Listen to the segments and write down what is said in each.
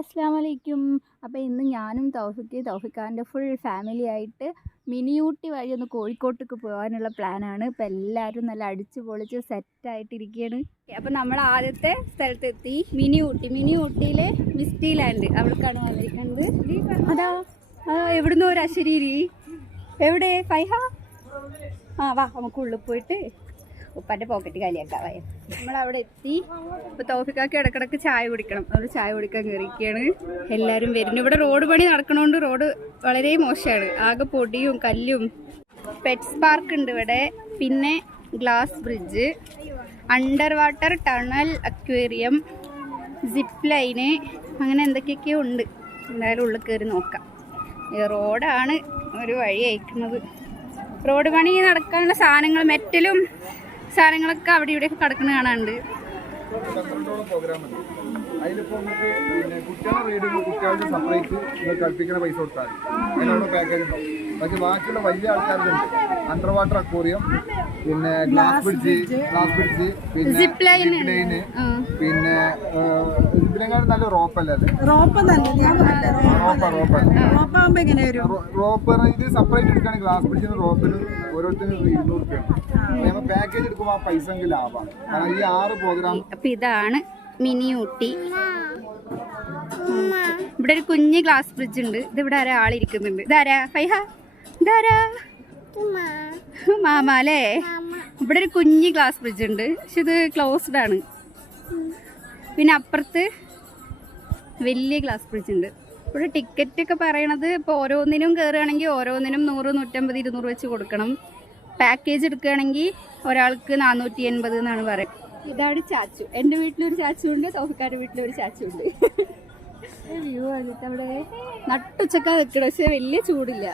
അസ്സലാമു അലൈക്കും. അപ്പോൾ ഇന്ന് ഞാനും തൗഫിക്കാൻ്റെ ഫുൾ ഫാമിലി ആയിട്ട് മിനി ഊട്ടി വഴി ഒന്ന് കോഴിക്കോട്ടേക്ക് പോകാനുള്ള പ്ലാനാണ്. ഇപ്പോൾ എല്ലാവരും നല്ല അടിച്ച് പൊളിച്ച് സെറ്റായിട്ടിരിക്കുകയാണ്. അപ്പോൾ നമ്മൾ ആദ്യത്തെ സ്ഥലത്തെത്തി, മിനി ഊട്ടിയിലെ മിസ്റ്റി ലാൻഡ്. അവിടേക്കാണ് വന്നിരിക്കുന്നത്. അതാ എവിടുന്ന് ഒരു അശരീരി. എവിടെ ഫൈഹ? വാ നമുക്ക് ഉള്ളിൽ പോയിട്ട് ഉപ്പാൻ്റെ പോക്കറ്റ് കാലിയാക്കാം. നമ്മളവിടെ എത്തി. ഇപ്പോൾ തൗഫിക്കാക്ക് ഇടക്കിടക്ക് ചായ കുടിക്കണം. അവർ ചായ കുടിക്കാൻ കയറിയിരിക്കുകയാണ്. എല്ലാവരും വരുന്നു. ഇവിടെ റോഡ് പണി നടക്കണോണ്ട് റോഡ് വളരെ മോശമാണ്. ആകെ പൊടിയും കല്ലും. പെറ്റ്സ് പാർക്ക് ഉണ്ട് ഇവിടെ. പിന്നെ glass bridge, under water tunnel, aquarium, zip line, അങ്ങനെ എന്തൊക്കെയൊക്കെയോ ഉണ്ട്. എന്തായാലും ഉള്ളിൽ കയറി നോക്കാം. റോഡാണ് ഒരു വഴി അയക്കുന്നത്. റോഡ് പണി നടക്കാനുള്ള സാധനങ്ങൾ, മെറ്റലും സാധനങ്ങളൊക്കെ അവിടെ ഇവിടെയൊക്കെ കിടക്കുന്ന കാണാനുണ്ട്. അതിലിപ്പോൾ നമുക്ക് പിന്നെ കുട്ടികളെ റൈഡിങ് കുട്ടികളുടെ സെപ്പറേറ്റ് കളിപ്പിക്കുന്ന പൈസ കൊടുത്താൽ അതിനുള്ള പാക്കേജ് ഉണ്ടാവും. പക്ഷെ ബാക്കിയുള്ള വലിയ ആൾക്കാർക്കുണ്ട് അണ്ടർ വാട്ടർ അക്വേറിയം, പിന്നെ ഗ്ലാസ് ബ്രിഡ്ജ്, പിന്നെ സിപ്പ് ലൈന്, പിന്നെ ഇതിനെക്കാളും നല്ല റോപ്പല്ലേ? റോപ്പ് ഇത് സെപ്പറേറ്റ് എടുക്കുകയാണെങ്കിൽ ഗ്ലാസ് ബ്രിഡ്ജിന് റോപ്പിന് ഓരോരുത്തരും 200 രൂപയാണ്. പാക്കേജ് എടുക്കുമ്പോൾ ആ പൈസ ലാഭമാണ്. കാരണം ഈ 6 പ്രോഗ്രാം. അപ്പൊ ഇതാണ് മിനി ഊട്ടി. ഇവിടെ ഒരു കുഞ്ഞ് ഗ്ലാസ് ബ്രിഡ്ജ് ഉണ്ട്. ഇതിവിടെ ആളിരിക്കുന്നുണ്ട്. ഇതാരാ ഫൈഹ? ഇതാരാ? മാമ അല്ലേ? ഇവിടെ ഒരു കുഞ്ഞ് ഗ്ലാസ് ബ്രിഡ്ജ് ഉണ്ട്, പക്ഷെ ഇത് ക്ലോസ്ഡ് ആണ്. പിന്നെ അപ്പുറത്ത് വലിയ ഗ്ലാസ് ബ്രിഡ്ജ് ഉണ്ട്. ഇവിടെ ടിക്കറ്റ് ഒക്കെ പറയണത് ഇപ്പോൾ ഓരോന്നിനും കയറുകയാണെങ്കിൽ ഓരോന്നിനും 100, 150, 200 വെച്ച് കൊടുക്കണം. പാക്കേജ് എടുക്കുകയാണെങ്കിൽ ഒരാൾക്ക് 480 എന്നാണ് പറയുന്നത്. ഇതാണ് ചാച്ചു. എൻ്റെ വീട്ടിലൊരു ചാച്ചു ഉണ്ട്, തൗഫിക്കാരുടെ വീട്ടിലൊരു ചാച്ചു ഉണ്ട്. വ്യൂ കണ്ടിട്ട് അവിടെ നട്ടുച്ചക്കാ നിൽക്കണം, പക്ഷെ വലിയ ചൂടില്ല,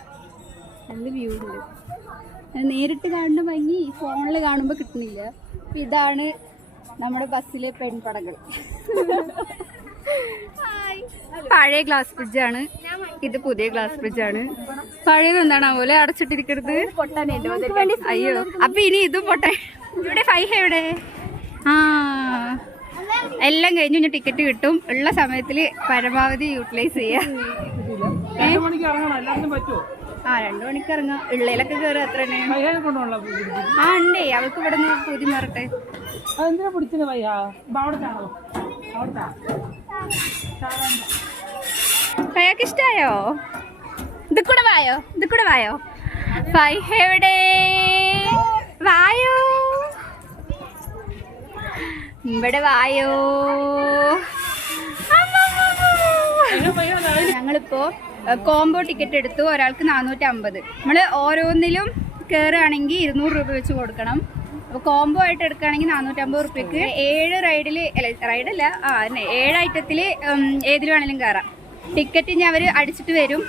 നല്ല വ്യൂ ഉണ്ട്. നേരിട്ട് കാണുന്ന ഭംഗി ഫോണിൽ കാണുമ്പോൾ കിട്ടുന്നില്ല. ഇതാണ് നമ്മുടെ ബസ്സിലെ പെൺപടകൾ. പഴയ ഗ്ലാസ് ബ്രിഡ്ജാണ് ഇത്, പുതിയ ഗ്ലാസ് ബ്രിഡ്ജാണ്. പഴയത് എന്താണ് പോലെ അടച്ചിട്ടിരിക്കുന്നത്? അയ്യോ, അപ്പൊ ഇനി ഇതും പൊട്ടാൻ. ഇവിടെ ഫൈഹ എവിടെ? എല്ലാം കഴിഞ്ഞ് ഇനി ടിക്കറ്റ് കിട്ടും. ഉള്ള സമയത്തിൽ പരമാവധി യൂട്ടിലൈസ് ചെയ്യാം. 2 മണിക്ക് ഇറങ്ങാം. ഉള്ളിലൊക്കെ കയറുക അത്ര തന്നെ. ഉണ്ടേ, അവൾക്ക് ഇവിടെ നിന്ന് പൂതി മാറട്ടെ. ഫൈഹക്ക് ഇഷ്ടായോ? ഇത് കൂടെ വായോ. ഫൈഹ എവിടെ? വായോ, ഇവിടെ വായോ. ഞങ്ങളിപ്പോ കോംബോ ടിക്കറ്റ് എടുത്തു. ഒരാൾക്ക് 450. നമ്മൾ ഓരോന്നിലും കയറുകയാണെങ്കിൽ 200 രൂപ വെച്ച് കൊടുക്കണം. അപ്പോൾ കോംബോ ആയിട്ട് എടുക്കുകയാണെങ്കിൽ 450 റുപ്യക്ക് 7 റൈഡല്ല 7 ഐറ്റത്തിൽ ഏതിൽ വേണമെങ്കിലും കയറാം. ടിക്കറ്റ് ഇനി അവർ അടിച്ചിട്ട് വരും.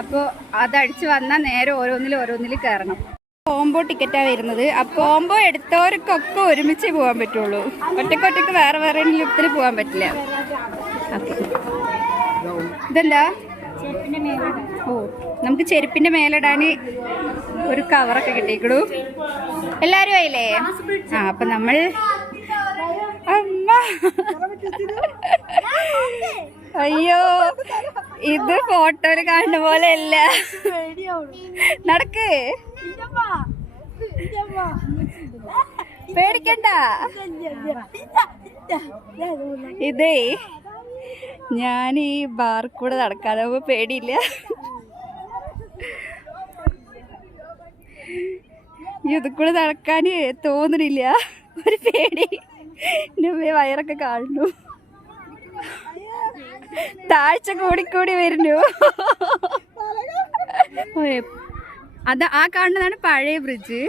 അപ്പോൾ അതടിച്ച് വന്നാൽ നേരെ ഓരോന്നിൽ കയറണം. കോംബോ ടിക്കറ്റാണ് വരുന്നത്. അപ്പോൾ കോംബോ എടുത്തവർക്കൊക്കെ ഒരുമിച്ച് പോകാൻ പറ്റുള്ളൂ. ഒറ്റക്കൊറ്റക്ക് വേറെ ലിഫ്റ്റിൽ പോകാൻ പറ്റില്ല. ഓക്കെ, ഇതെന്താ? ഓ, നമുക്ക് ചെരുപ്പിന്റെ മേലിടാൻ ഒരു കവറൊക്കെ കിട്ടിക്കണു. എല്ലാരും ആയില്ലേ? അപ്പൊ നമ്മൾ അയ്യോ, ഇത് ഫോട്ടോയില് കാണുന്ന പോലെ അല്ല. നടക്ക്, പേടിക്കണ്ട. ഇതേ ഞാൻ ഈ ബാറിൽ കൂടെ നടക്കാതെ പേടിയില്ല. ഇത് കൂടെ നടക്കാൻ തോന്നുന്നില്ല, ഒരു പേടി. വയറൊക്കെ കാണുന്നു, താഴ്ച കൂടിക്കൂടി വരുന്നു. ആ കാണുന്നതാണ് പഴയ ബ്രിഡ്ജ്.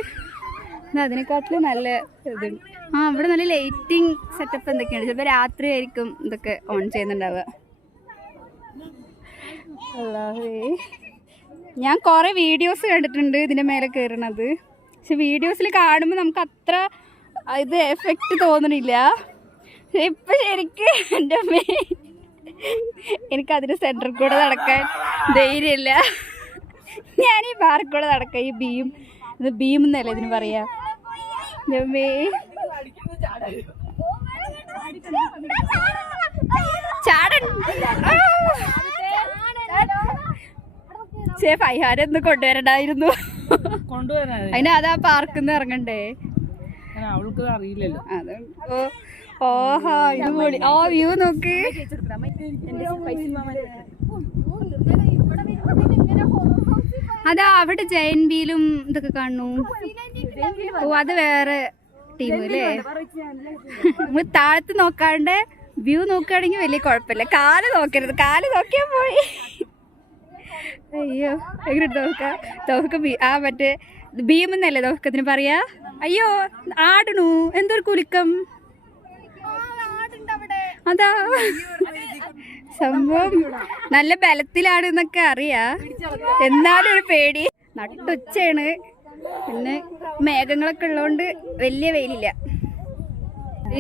അതിനെക്കാട്ടിലും നല്ല ഇതുണ്ട്. ഇവിടെ നല്ല ലൈറ്റിംഗ് സെറ്റപ്പ് എന്തൊക്കെയാണ്. ചിലപ്പോൾ രാത്രി ആയിരിക്കും ഇതൊക്കെ ഓൺ ചെയ്യുന്നുണ്ടാവുക. ഞാൻ കുറേ വീഡിയോസ് കണ്ടിട്ടുണ്ട് ഇതിൻ്റെ മേലെ കയറണത്. പക്ഷെ വീഡിയോസിൽ കാണുമ്പോൾ നമുക്ക് അത്ര ഇത് എഫക്റ്റ് തോന്നണില്ല. ഇപ്പം ശരിക്കും എൻ്റെ എനിക്കതിന് സെൻറ്ററിൽ കൂടെ നടക്കാൻ ധൈര്യമില്ല. ഞാൻ ഈ ബാറിൽ കൂടെ നടക്കാം. ഈ ബീം എന്നല്ലേ ഇതിന് പറയാ. ചാടൻ പക്ഷേ ഫൈഹാരം ഒന്ന് കൊണ്ടുവരണ്ടായിരുന്നു. അതിന് അതാ പാർക്കിന്ന് ഇറങ്ങണ്ടേ, അവൾക്ക് അറിയില്ലല്ലോ. ഓഹാ ഇത് പൊളി. ആ വ്യൂ നോക്ക്. അതാ അവിടെ ജയന്റ് വീലും ഇതൊക്കെ കാണുന്നു. ഓ അത് വേറെ ടീം അല്ലേ. നമ്മൾ താഴത്ത് നോക്കാണ്ട് വ്യൂ നോക്കുകയാണെങ്കിൽ വലിയ കുഴപ്പമില്ല. കാല് നോക്കരുത്, കാല് നോക്കിയാൽ പോയി. അയ്യോ എങ്ങനെ തോക്ക ആ മറ്റേ ഭീമെന്നല്ലേ തോക്കത്തിന് പറയാ. അയ്യോ ആടണു, എന്തൊരു കുലുക്കം. അതാ സംഭവം നല്ല ബലത്തിലാണ് എന്നൊക്കെ അറിയാ, എന്നാലും ഒരു പേടി. നട്ടുച്ചയാണ്, പിന്നെ മേഘങ്ങളൊക്കെ ഉള്ളതുകൊണ്ട് വലിയ വെയിലില്ല.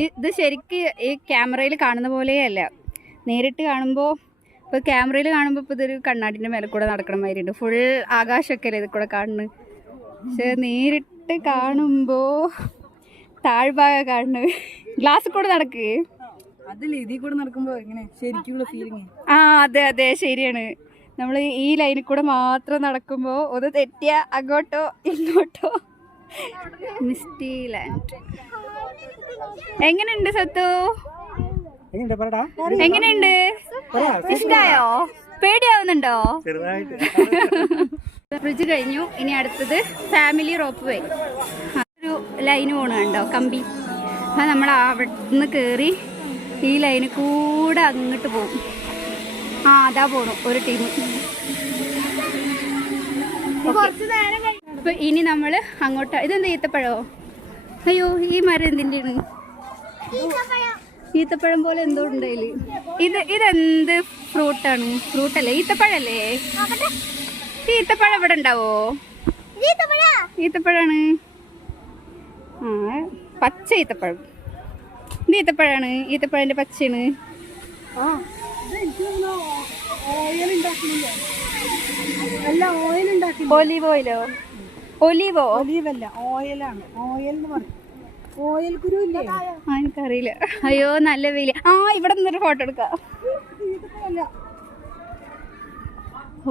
ഇത് ശരിക്ക് ഈ ക്യാമറയിൽ കാണുന്ന പോലെയല്ല, നേരിട്ട് കാണുമ്പോൾ. ഇപ്പോൾ ക്യാമറയിൽ കാണുമ്പോൾ ഇപ്പോൾ ഇതൊരു കണ്ണാടിൻ്റെ മേലെ കൂടെ നടക്കണ മാതിരിയുണ്ട്. ഫുൾ ആകാശമൊക്കെ അല്ലേ ഇത് കൂടെ കാണുന്നത്. പക്ഷെ നേരിട്ട് കാണുമ്പോൾ താഴ്ഭാഗം കാണുന്നത്. ഗ്ലാസ്സിൽ കൂടെ നടക്ക്, ഇതിൽ കൂടെ നടക്കുമ്പോ എങ്ങനെ ശരിക്കുള്ള ഫീലിംഗ്. ആ അതെ അതെ ശരിയാണ്. നമ്മൾ ഈ ലൈനിൽ കൂടെ മാത്രം നടക്കുമ്പോൾ ഒന്ന് തെറ്റിയ അങ്ങോട്ടോ ഇങ്ങോട്ടോ. മിസ്റ്റി ലാൻഡ് എങ്ങനെയുണ്ട് സത്തു? എങ്ങനെയുണ്ട്? ഇഷ്ടായോ? പേടിയാവുന്നുണ്ടോ? ബ്രിഡ്ജ് കഴിഞ്ഞു. ഇനി അടുത്തത് ഫാമിലി റോപ്പ് വേ. ഒരു ലൈന് പോണുണ്ടോ, കമ്പി. അപ്പം നമ്മൾ അവിടെ നിന്ന് കയറി ഈ ലൈനിൽ കൂടെ അങ്ങോട്ട് പോകും. ആ അതാ പോണു ഒരു ടീം. ഇപ്പൊ ഇനി നമ്മൾ അങ്ങോട്ട്. ഇതെന്താ ഈത്തപ്പഴോ? അയ്യോ ഈ മരം എന്തിൻ്റെയാണ്? ഈത്തപ്പഴം പോലെ എന്തോ ഉണ്ടായില്. ഇതെന്ത് ഫ്രൂട്ടാണ്? ഫ്രൂട്ടല്ലേ, ഈത്തപ്പഴല്ലേ? ഈത്തപ്പഴം ഇവിടെ ഉണ്ടാവോ? ഈത്തപ്പഴാണ്. ആ പച്ച ഈത്തപ്പഴം. ഇത് ഈത്തപ്പഴാണ്, ഈത്തപ്പഴന്റെ പച്ചയാണ്. ഒലീവ് ഓയിലോ? ഒലീവോ? ഒലീവല്ല, ഓയിലാണ്. ഓയിൽ എന്ന് പറയും. ഓയിൽ കുരു ഇല്ലേ? ആ എനിക്കറിയില്ല. അയ്യോ നല്ല വെയില്. ആ ഇവിടെ നിന്നൊരു ഫോട്ടോ എടുക്കാം.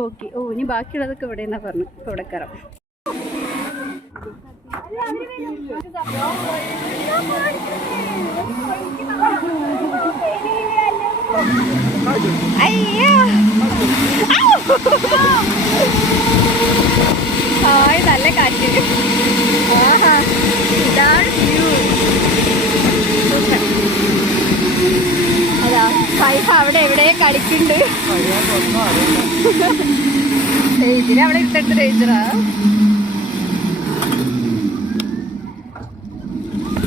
ഓക്കെ. ഓ ഇനി ബാക്കിയുള്ളതൊക്കെ ഇവിടെ എന്നാ പറഞ്ഞു. ഇപ്പൊ ഇവിടെ കയറാം. അയ്യോ ഹായ് നല്ല കാറ്റ്. ആഹാ ഇതാണ് വ്യൂ. അതാ പൈസ അവിടെ എവിടെ കളിക്കുന്നുണ്ട്. ഇതിനവിടെ ഇട്ടിട്ട് രജിസ്റ്ററാ.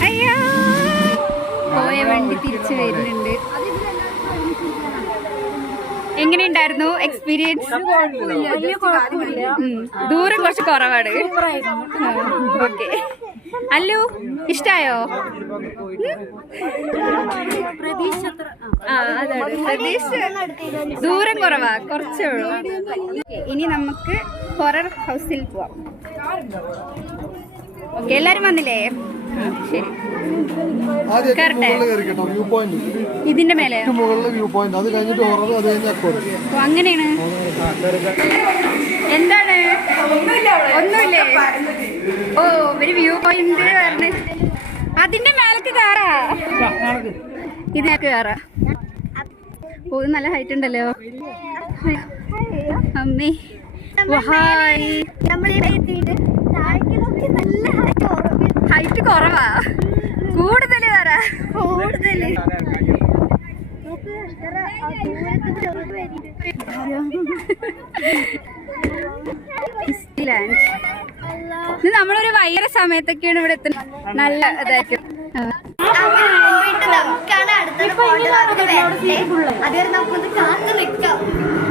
അയ്യോ പോയ വണ്ടി തിരിച്ചു വരുന്നുണ്ട്. എങ്ങനെയുണ്ടായിരുന്നു എക്സ്പീരിയൻസ്? ദൂരം കുറച്ച് കുറവാണ്. ഓക്കെ അല്ലു ഇഷ്ടായോ? ആ അതാണ് പ്രതീക്ഷ. ദൂരം കുറവാ, കുറച്ചേ ഉള്ളൂ. ഇനി നമുക്ക് ഹൊറർ ഹൗസിൽ പോവാം. ഓക്കെ എല്ലാരും വന്നില്ലേ? ശരി ഇതിന്റെ മേലെ അങ്ങനെയാണ്. എന്താണ്? ഒന്നുമില്ലേ? ഓ ഒരു വ്യൂ പോയിന്റ് പറഞ്ഞ് അതിന്റെ മേലേക്ക് കയറാ. ഇതിനൊക്കെ കയറാ. ഓ നല്ല ഹൈറ്റ് ഉണ്ടല്ലോ അമ്മേ. ഹൈറ്റ് കുറവാ, കൂടുതൽ കയറാ. കൂടുതൽ ഇത് നമ്മളൊരു വൈകുന്നേര സമയത്തൊക്കെയാണ് ഇവിടെ എത്തുന്നത്. നല്ല ഇതായിരിക്കും.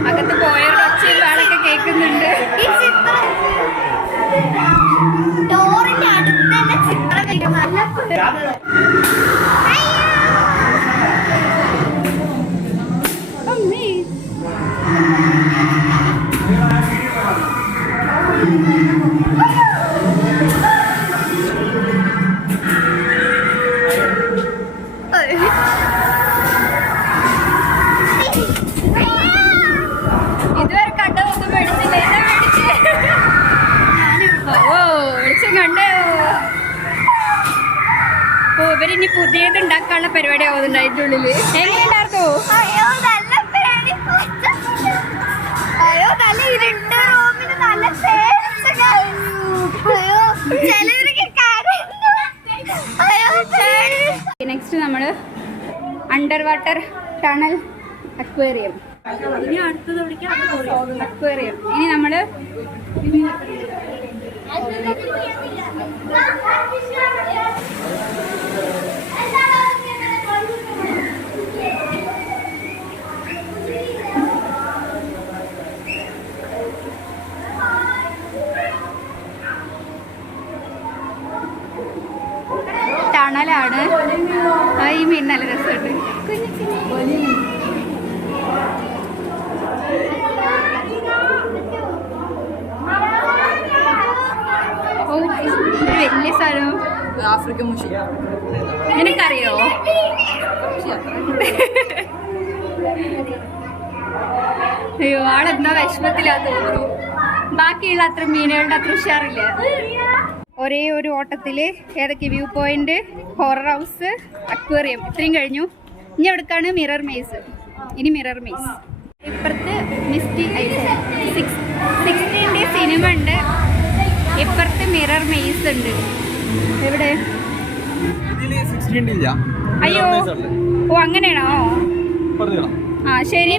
അകത്ത് പോയവരുടെ ഒച്ചയും ആളൊക്കെ കേൾക്കുന്നുണ്ട്. ഇതുവരെ കണ്ടതൊന്നും മേടിച്ചില്ല. ഇനി പുതിയത് ഉണ്ടാക്കാനുള്ള പരിപാടി ആവുന്നുണ്ട് അതിൻ്റെ ഉള്ളില്. എങ്ങനെയുണ്ടായിരുന്നു? അയ്യോ നല്ല പേടി. അയ്യോ നല്ല ഇരുണ്ട റൂമിന് നല്ല തേച്ച്. അയ്യോ ചിലവർക്ക് അയ്യോ പേടി. നെക്സ്റ്റ് നമ്മള് under water tunnel aquarium. Aquarium. ഇനി നമ്മള് ടണലാണ്. ഈ മീൻ നല്ല രസമുണ്ട്. ഓ വലിയ സ്ഥലം. ആഫ്രിക്കൻ മുഷി നിനക്കറിയോ? അയ്യോ ആളെന്താ വിഷമത്തിലാ തോന്നുന്നു. ബാക്കിയുള്ള അത്ര മീനുകളുടെ അത്ര ഉഷാറില്ല. ഒരേ ഒരു ഓട്ടത്തില് ഏതൊക്കെ view point, horror house, aquarium ഇത്രയും കഴിഞ്ഞു. ഇനി എവിടേക്കാണ്? Mirror maze. ഇനി മിറർ മേസ്. ഇപ്പുറത്ത് മിസ്റ്റി 16 സിനിമ ഉണ്ട്. ഇപ്പുറത്ത് മിറർ മേസ് ഉണ്ട്. എവിടെ? അയ്യോ ഓ അങ്ങനെയാണോ? ആ ശരി.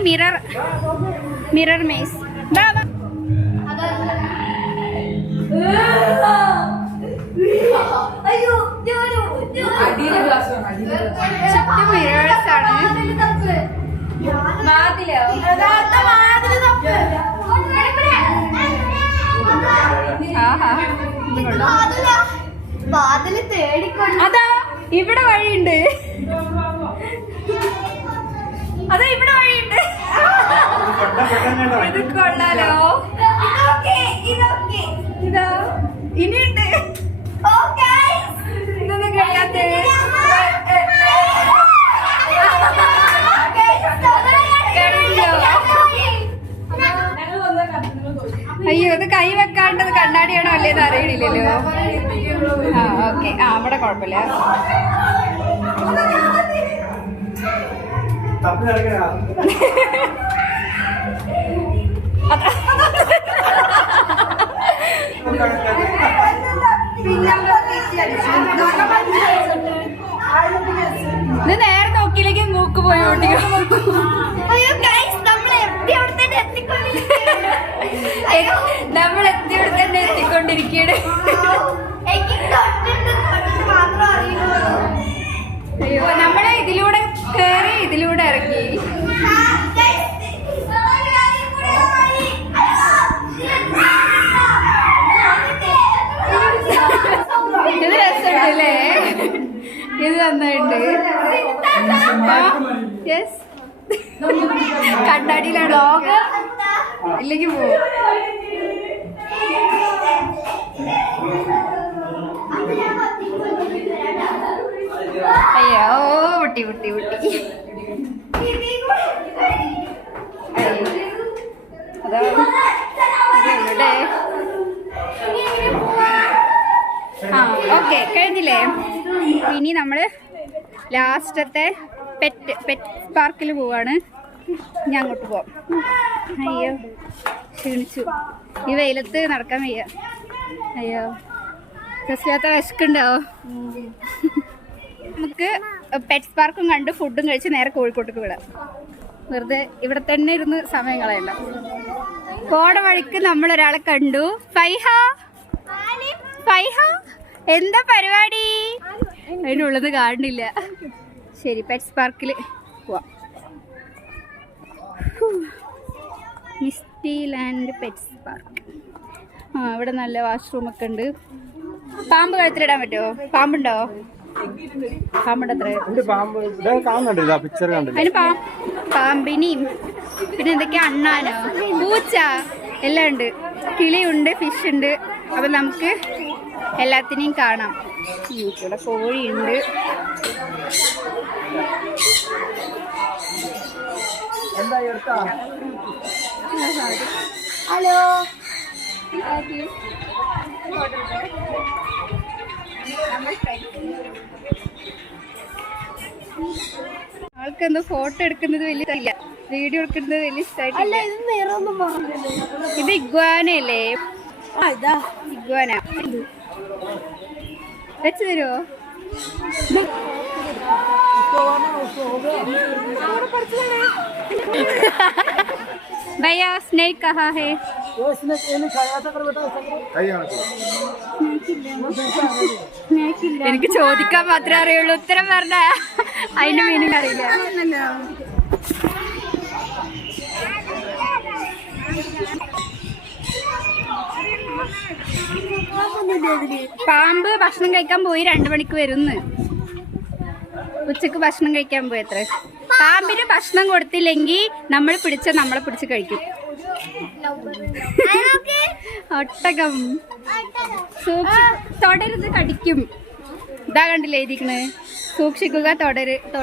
Mirror maze. ചുറ്റും മിറേഴ്സ് ആണ്. വാതില് തേടിക്കൊണ്ട് അതാ ഇവിടെ വഴിയുണ്ട്. അതാ ഇവിടെ വഴിയുണ്ട്. ഇത് കൊള്ളാലോ. ഇതാ ഇനിയുണ്ട്. ഇതൊന്നും കഴിയാത്ത അയ്യോ ഇത് കൈ വെക്കാണ്ടത് കണ്ണാടിയാണോ അല്ലേന്ന് അറിയണില്ലല്ലോ. ആ ഓക്കെ. ആ അവിടെ കുഴപ്പമില്ല. ഇത് നേരെ നോക്കിയില്ലെങ്കിൽ മൂക്ക് പോയി ഓട്ടിക്കും. നമ്മൾ എത്തിയോടെ തന്നെ എത്തിക്കൊണ്ടിരിക്കുകയാണ്. അയ്യോ നമ്മളെ ഇതിലൂടെ കയറി ഇതിലൂടെ ഇറക്കി. ഇത് രസമുണ്ടല്ലേ? ഇത് നന്നായിട്ടുണ്ട്. യെസ് കണ്ണാടിയിലാണോ? ഇല്ലെങ്കിൽ പോവും. അയ്യോ പൊട്ടി പൊട്ടി പൊട്ടി. അതാ ആ ഓക്കെ കഴിഞ്ഞില്ലേ? ഇനി നമ്മള് ലാസ്റ്റത്തെ പെറ്റ് പാർക്കിൽ പോവാണ്. ഞാൻ അങ്ങോട്ട് പോവാം. അയ്യോ ക്ഷീണിച്ചു. ഈ വെയിലത്ത് നടക്കാൻ വയ്യ. അയ്യോ രസില്ലാത്ത വിശക്കുണ്ടോ? നമുക്ക് പെറ്റ്സ് പാർക്കും കണ്ട് ഫുഡും കഴിച്ച് നേരെ കോഴിക്കോട്ടേക്ക് വിടാം. വെറുതെ ഇവിടെ തന്നെ ഇരുന്ന് സമയം കളയണ്ട. പോണ വഴിക്ക് നമ്മളൊരാളെ കണ്ടു. ഫൈഹ എന്താ പരിപാടി? അതിനുള്ളത് കാണുന്നില്ല. ശരി പെറ്റ്സ് പാർക്കിൽ പോവാം. Misty land pets park. ആ ഇവിടെ നല്ല വാഷ്റൂമൊക്കെ ഉണ്ട്. പാമ്പ് കഴുത്തിലിടാൻ പറ്റുമോ? പാമ്പുണ്ടോ? പാമ്പുണ്ട്. അതിന് പാമ്പിനെയും പിന്നെ എന്തൊക്കെയാ അണ്ണാനോ പൂച്ച എല്ലാം ഉണ്ട്. കിളിയുണ്ട്, ഫിഷ് ഉണ്ട്. അപ്പം നമുക്ക് എല്ലാത്തിനെയും കാണാം. ഇവിടെ കോഴിയുണ്ട്. ഹലോ ആൾക്കെന്തോ ഫോട്ടോ എടുക്കുന്നത് വലിയ ഇഷ്ടമില്ല, വീഡിയോ എടുക്കുന്നത് വലിയ ഇഷ്ടമായിട്ടില്ല. ഇത് ഇഗ്വാനയല്ലേ? ഇഗ്വാന വെച്ച് തരുമോ? भैया स्नेक कहाँ है? എനിക്ക് ചോദിക്കാൻ മാത്രമേ അറിയുള്ളൂ, ഉത്തരം പറഞ്ഞ അതിന്റെ മീനിങ് അറിയില്ല. പാമ്പ് ഭക്ഷണം കഴിക്കാൻ പോയി 2 മണിക്ക് വരുന്ന്. ഉച്ചക്ക് ഭക്ഷണം കഴിക്കാൻ പോയി. എത്ര പാമ്പിന് ഭക്ഷണം കൊടുത്തില്ലെങ്കിൽ നമ്മളെ പിടിച്ച് കഴിക്കും. ഒട്ടകം തൊടരുത്, കടിക്കും. ഇതാ കണ്ടില്ലേ എഴുതിക്കണ്, സൂക്ഷിക്കുക, തൊടരരുത്.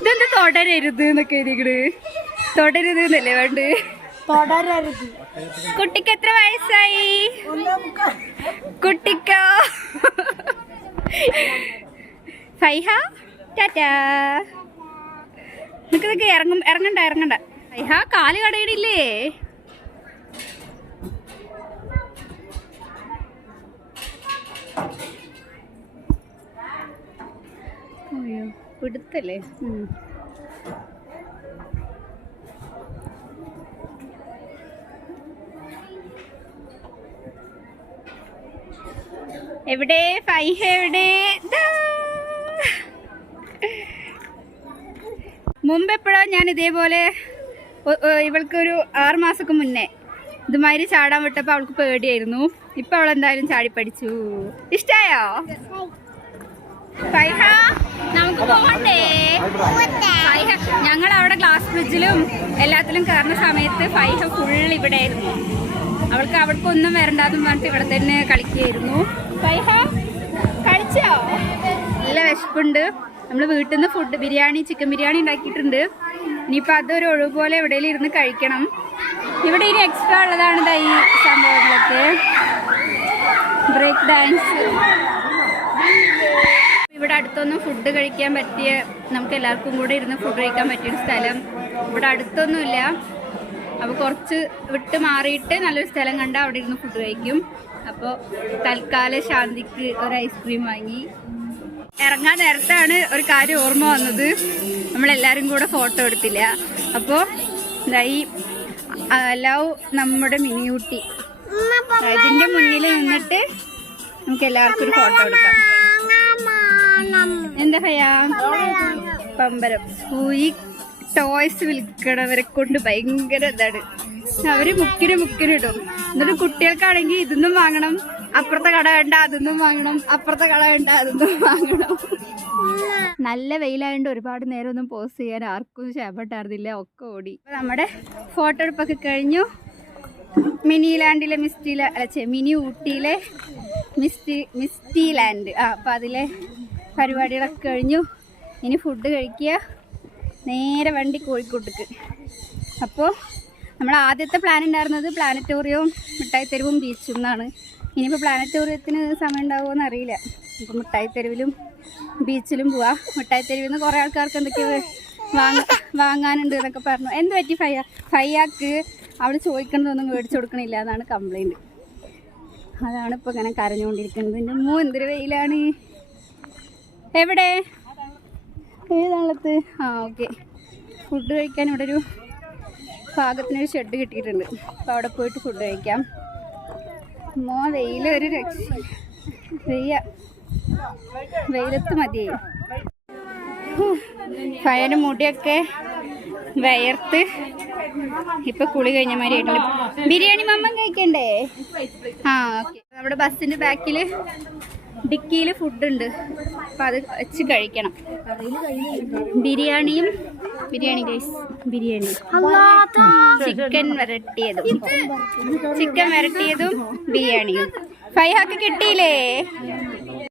ഇതെന്ത് തൊടരരുത് എന്നൊക്കെ എഴുതിക്കണ്? തൊടരുത് എന്നല്ലേ വേണ്ട? കുട്ടിക്ക് എത്ര വയസ്സായി? കുട്ടിക്കോ? ഫൈഹ ടാറ്റാ. നിനക്ക് ഇറങ്ങണ്ട. ഫൈഹ കാല് കടയിടില്ലേ? അയ്യോ പിടുത്തല്ലേ. എവിടെ ഫൈഹ? എവിടെ? മുമ്പ് എപ്പോഴോ ഞാൻ ഇതേപോലെ ഇവൾക്കൊരു 6 മാസമൊക്കെ മുന്നേ ഇതുമാതിരി ചാടാൻ വിട്ടപ്പോൾ അവൾക്ക് പേടിയായിരുന്നു. ഇപ്പൊ അവൾ എന്തായാലും ചാടി പഠിച്ചു. ഇഷ്ടായോ ഫൈഹ? നമുക്ക് പോകണ്ടേ? ഫൈഹ ഞങ്ങൾ അവിടെ ഗ്ലാസ് ബ്രിഡ്ജിലും എല്ലാത്തിലും കയറുന്ന സമയത്ത് ഫൈഹ ഫുൾ ഇവിടെ ആയിരുന്നു. അവർക്കൊന്നും വരണ്ടാന്ന് പറഞ്ഞിട്ട് ഇവിടെ തന്നെ കളിക്കുകയായിരുന്നു. ഫൈഹ കഴിച്ചോ? നല്ല വിശപ്പുണ്ട്. നമ്മൾ വീട്ടിൽ നിന്ന് ഫുഡ് ചിക്കൻ ബിരിയാണി ഉണ്ടാക്കിയിട്ടുണ്ട്. ഇനിയിപ്പോൾ അതൊരു ഒഴിവ് പോലെ എവിടെയെങ്കിലും ഇരുന്ന് കഴിക്കണം. ഇവിടെ ഇനി എക്സ്ട്രാ ഉള്ളതാണ് ഈ സംഭവങ്ങളൊക്കെ. Break dance. ഇവിടെ അടുത്തൊന്നും ഫുഡ് കഴിക്കാൻ പറ്റിയ, നമുക്ക് എല്ലാവർക്കും കൂടെ ഇരുന്ന് ഫുഡ് കഴിക്കാൻ പറ്റിയൊരു സ്ഥലം ഇവിടെ അടുത്തൊന്നുമില്ല. അപ്പോൾ കുറച്ച് വിട്ട് മാറിയിട്ട് നല്ലൊരു സ്ഥലം കണ്ടാൽ അവിടെ ഇരുന്ന് ഫുഡ് കഴിക്കും. അപ്പോൾ തൽക്കാലം ശാന്തിക്ക് ഒരു ഐസ്ക്രീം വാങ്ങി. ഇറങ്ങാൻ നേരത്താണ് ഒരു കാര്യം ഓർമ്മ വന്നത്, നമ്മളെല്ലാവരും കൂടെ ഫോട്ടോ എടുത്തില്ല. അപ്പോൾ ഈ ലവ് നമ്മുടെ മിനിയൂട്ടി ഇതിൻ്റെ മുന്നിൽ നിന്നിട്ട് നമുക്ക് എല്ലാവർക്കും ഒരു ഫോട്ടോ എടുക്കാം. എന്താ ഭയാ? പമ്പരം. ഈ ടോയ്സ് വിൽക്കണവരെ കൊണ്ട് ഭയങ്കര ഇതാണ്. അവര് മുക്കിനിടും. എന്നിട്ട് കുട്ടികൾക്കാണെങ്കിൽ ഇതൊന്നും വാങ്ങണം, അപ്പുറത്തെ കട വേണ്ട അതൊന്നും വാങ്ങണം, അപ്പുറത്തെ കട വേണ്ട അതൊന്നും വാങ്ങണം. നല്ല വെയിലായതുകൊണ്ട് ഒരുപാട് നേരം ഒന്നും പോസ്റ്റ് ചെയ്യാൻ ആർക്കും ക്ഷമപ്പെട്ടായിരുന്നില്ല, ഒക്കെ ഓടി. നമ്മുടെ ഫോട്ടോ എടുപ്പൊക്കെ കഴിഞ്ഞു. മിനി ഊട്ടിയിലെ മിസ്റ്റി ലാൻഡ്. അപ്പം അതിലെ പരിപാടികളൊക്കെ കഴിഞ്ഞു. ഇനി ഫുഡ് കഴിക്കുക, നേരെ വണ്ടി കോഴിക്കോട്ടേക്ക്. അപ്പോൾ നമ്മൾ ആദ്യത്തെ പ്ലാൻ ഉണ്ടായിരുന്നത് പ്ലാനറ്റോറിയവും മിഠായിത്തെരുവും ബീച്ചും എന്നാണ്. ഇനിയിപ്പോൾ പ്ലാനറ്റോറിയത്തിന് സമയം ഉണ്ടാവുമോ എന്നറിയില്ല. ഇപ്പോൾ മിഠായിത്തെരുവിലും ബീച്ചിലും പോവാം. മിഠായിത്തെരുവിൽ നിന്ന് കുറേ ആൾക്കാർക്ക് എന്തൊക്കെയോ വാങ്ങാനുണ്ട് എന്നൊക്കെ പറഞ്ഞു. എന്ത് പറ്റി ഫയ്യാക്ക്? അവൾ ചോദിക്കണതൊന്നും മേടിച്ചു കൊടുക്കണില്ല എന്നാണ് കംപ്ലൈൻറ്റ്. അതാണ് ഇപ്പോൾ ഇങ്ങനെ കരഞ്ഞുകൊണ്ടിരിക്കുന്നത്. എൻ്റെ എന്തൊരു വെയിലാണ്. എവിടെ? ഏതാളത്ത്? ഓക്കെ. ഫുഡ് കഴിക്കാൻ ഇവിടെ ഒരു പാകത്തിനൊരു ഷെഡ് കിട്ടിയിട്ടുണ്ട്. അപ്പോൾ അവിടെ പോയിട്ട് ഫുഡ് കഴിക്കാം. വെയിലൊരു വെയിലത്ത് മതിയായി. ഫയന് മുടിയൊക്കെ വയർത്ത് ഇപ്പൊ കുളി കഴിഞ്ഞ മാതിരി ആയിട്ടുണ്ട്. ബിരിയാണി മമ്മൻ കഴിക്കണ്ടേ? ഓക്കെ. നമ്മുടെ ബസ്സിന്റെ ബാക്കില് ഡിക്കിയിൽ ഫുഡുണ്ട്. അപ്പം അത് വെച്ച് കഴിക്കണം. ബിരിയാണി ഗൈസ്, ബിരിയാണി ചിക്കൻ വരട്ടിയതും ബിരിയാണിയും. ഫൈഹാക്ക് കിട്ടിയില്ലേ?